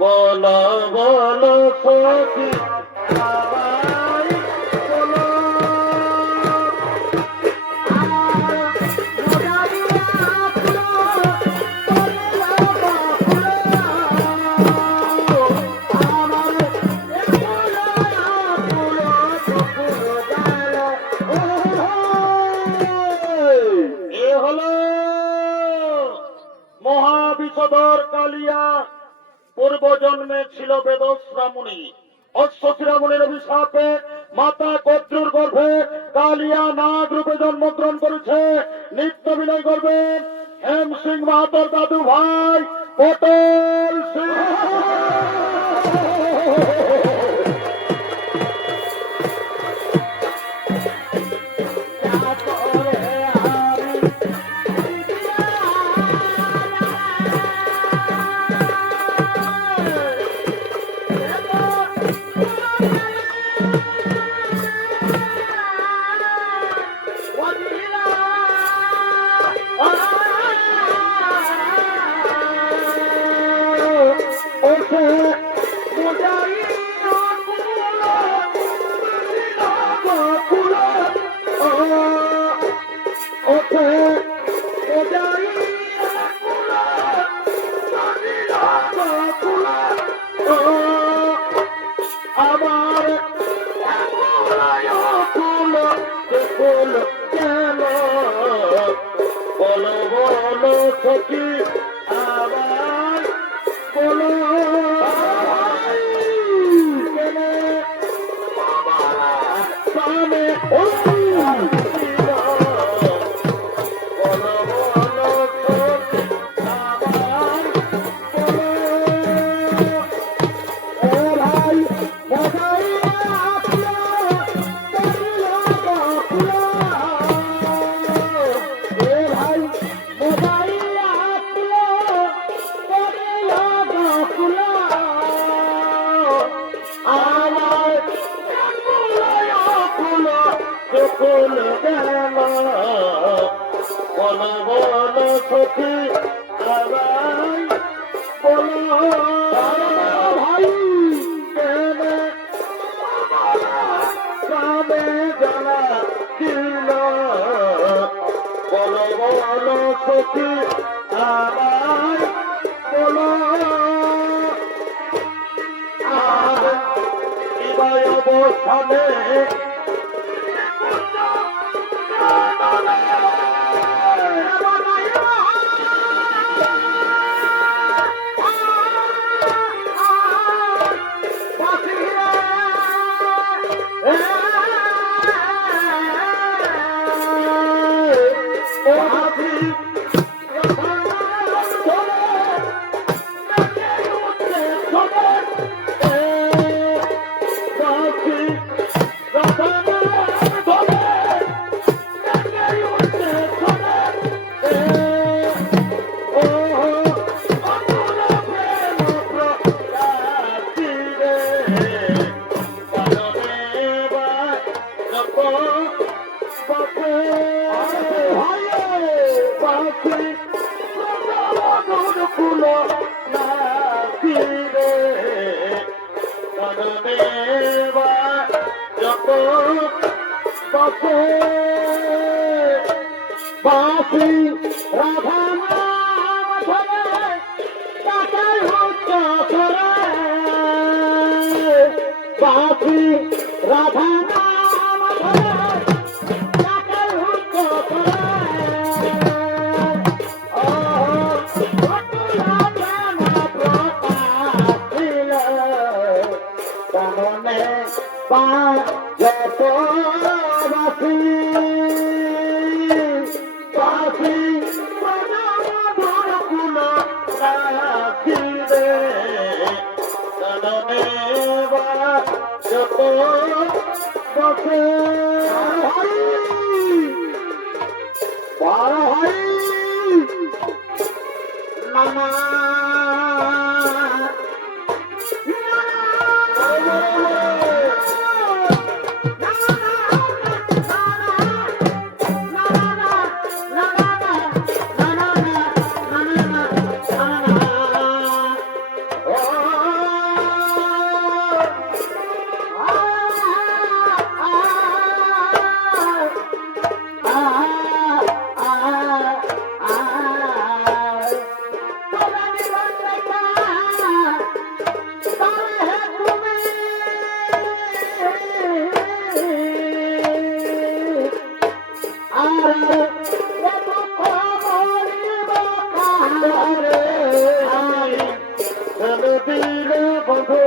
বলো বলো সখী আমায় বলো এ হলো মহাবিপদর কালিয়া। পূর্বজন্মে ছিল বেদশ্রামণি, অশ্বশ্রামণের অভিশাপে মাতা কদ্রুর গর্ভে কালিয়া নাগ রূপে জন্মগ্রহণ করেছে। নিত্য বিনয় করবেন হেম সিং মাহাতোর দাদু ভাই পটল সিং। আমার বলো বলো সখী আমার বলো সামনে বলো বলো সখী আমায় বলো ভাই কেন কামে জানা দিল। বলো বলো সখী আমায় বলো আর বিবাহ অবস্থানে বাসি রাধা বাসি রাধা বড় হই নানা বন্ধু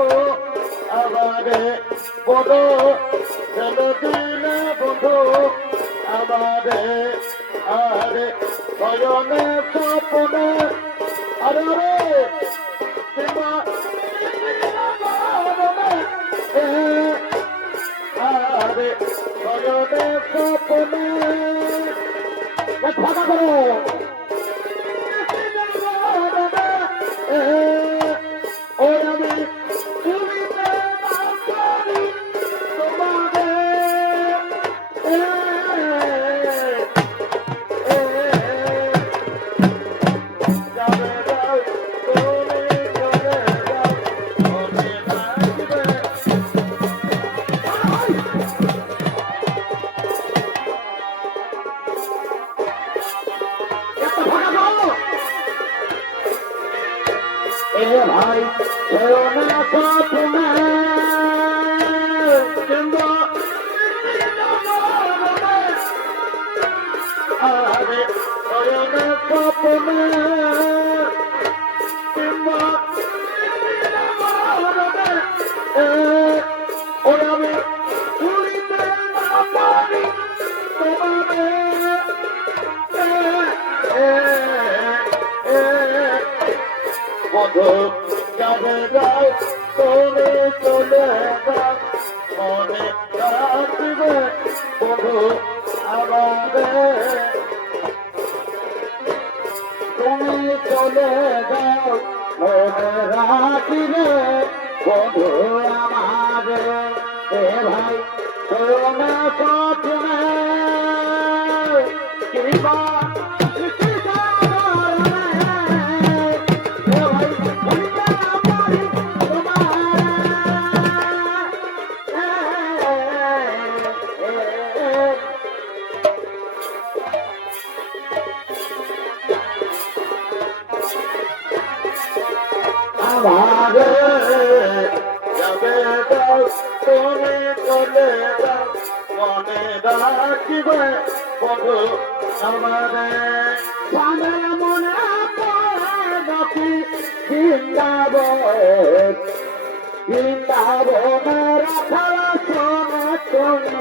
আমারে বড় দিন বন্ধু আমারে আরে ভয়নে স্বপ্নে আরে আরে ভয়নে স্বপ্নে ফাঁকা করো ভাই না স্বপ্নে কিংবা আরে না স্বপ্নে কিংবা আমি উড়িতে না পারি বন্ধু যাবে যাও তুমি চলে যাও মনে রাখবে বন্ধু আমাদের তুমি চলে যাও মনে রাখবে বন্ধু আমাদের এ ভাই সোনা স্বপ্নে কিবা তুমি চলে যাও মনে রাখবে বন্ধু আমাদের মনে রাখি বৃন্দাবনের রাখা শোনা তুমি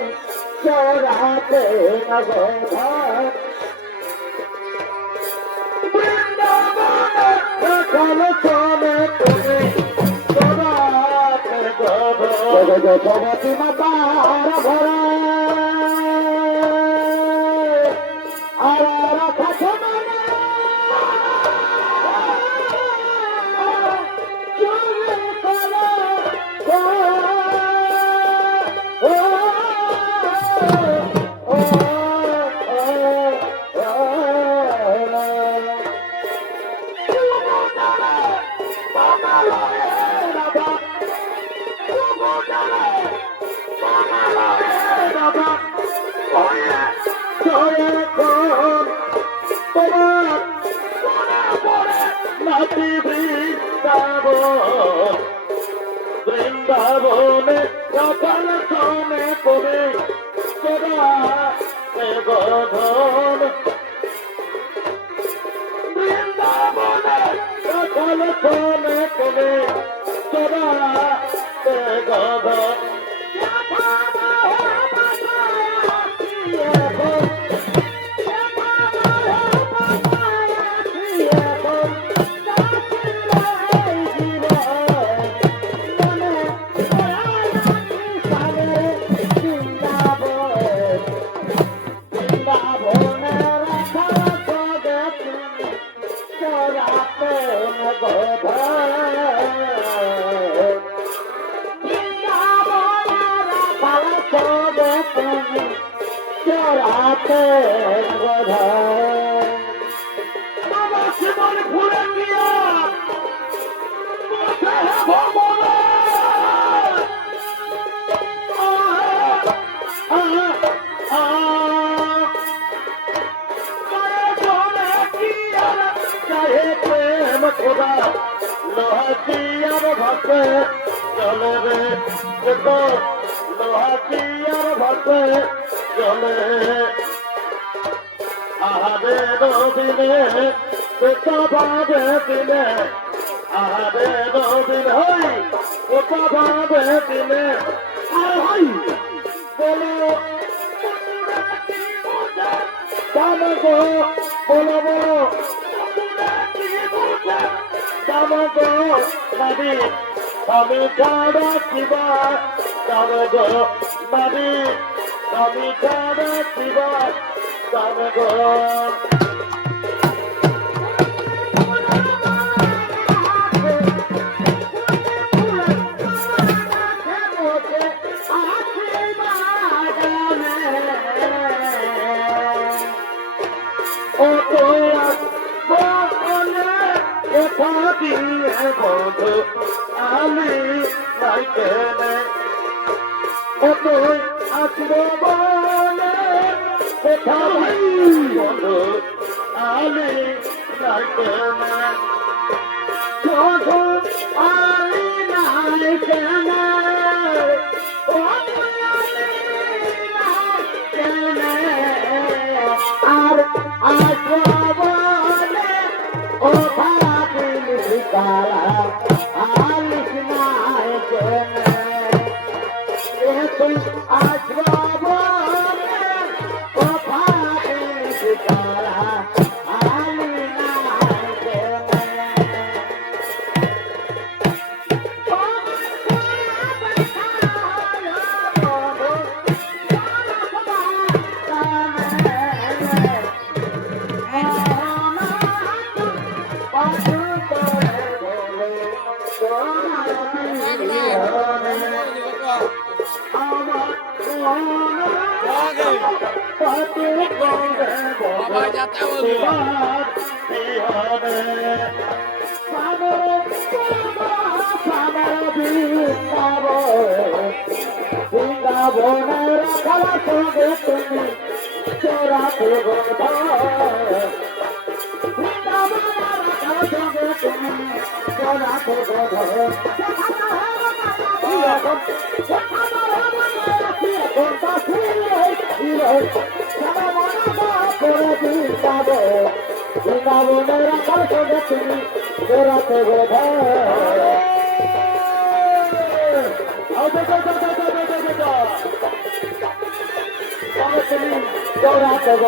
চড়াতে নগর বৃন্দাবনের রাখা শোনে তুমি জগতী মাতার ভরা আর রাখা শোনা বৃন্দাবনে কপাল সনে করে গোধন বৃন্দাবনে কপাল সনে করে গোধন বৃন্দাবন চোরাতে গোধন বৃন্দাবনের ভালো সবে তুমি চোরাতে গোধন বাবা জীবন ঘুরে গিয়া লোহাচিয়ার ভাষে চলে রে লোহাচিয়ার ভাষে চলে আহারে রবিনে ভাবে দিলে আহারে রবিন হই ভাবে দিলে আর হই বলো গো বলো বলো গো নদী আমি ছাড়া কিবা গো নদী আমি ছাড়া কিবা গো বন্ধু আমি নাইতে আসবো বলে কোথায় বন্ধু আমি নাইতে আমি নাইতে আর আসবো বলে ও বৃন্দাবনের খেলা সঙ্গে তুমি চোরাতে গোধন বৃন্দাবনের খেলা সঙ্গে তুমি চোরাতে গোধন বৃন্দাবনের খেলা সঙ্গে তুমি চোরাতে গোধন চোরাতে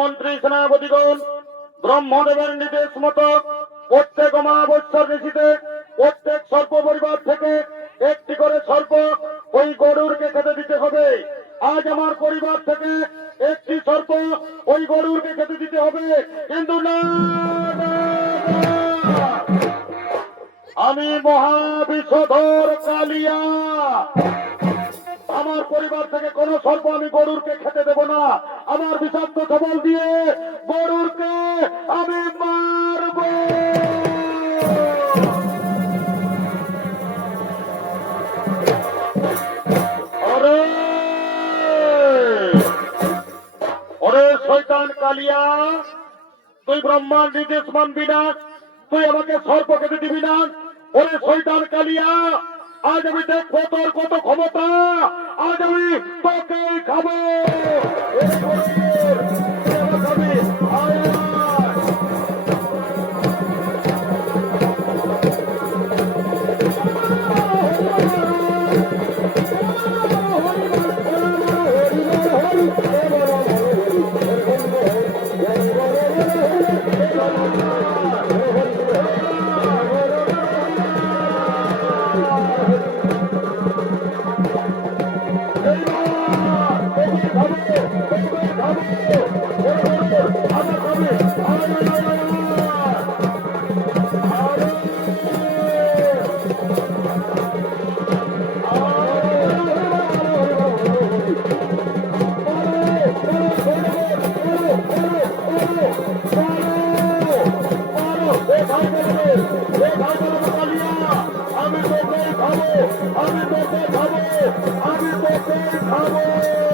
মন্ত্রী সেনাপতিগণ ব্রহ্মদেবের নির্দেশ মতো প্রত্যেক অমাবস্যার নিশিতে প্রত্যেক সর্প পরিবার থেকে একটি করে সর্প ওই গরুরকে খেতে দিতে হবে। আজ আমার পরিবার থেকে একটি সর্প ওই গরুরকে খেতে দিতে হবে, কিন্তু না, আমি মহাবিষধর কালিয়া। আমার পরিবার থেকে কোন সর্প আমি গরুরকে খেতে দেব না। আমার বিষাক্ত সবল দিয়ে গরুরকে আমি মারব। ওরে ওরে শয়তান কালিয়া, তুই ব্রহ্মার নির্দেশ মানবি না, তুই আমাকে সর্প খেতে দিবি না। ওরে শয়তান কালিয়া, আজ আমি দেখবো তোর কত ক্ষমতা। আজ আমি তোকে খাবো। ওরে গরুর, তুই আমার খাবি। আয় আয়। আমি তোকে খাবো।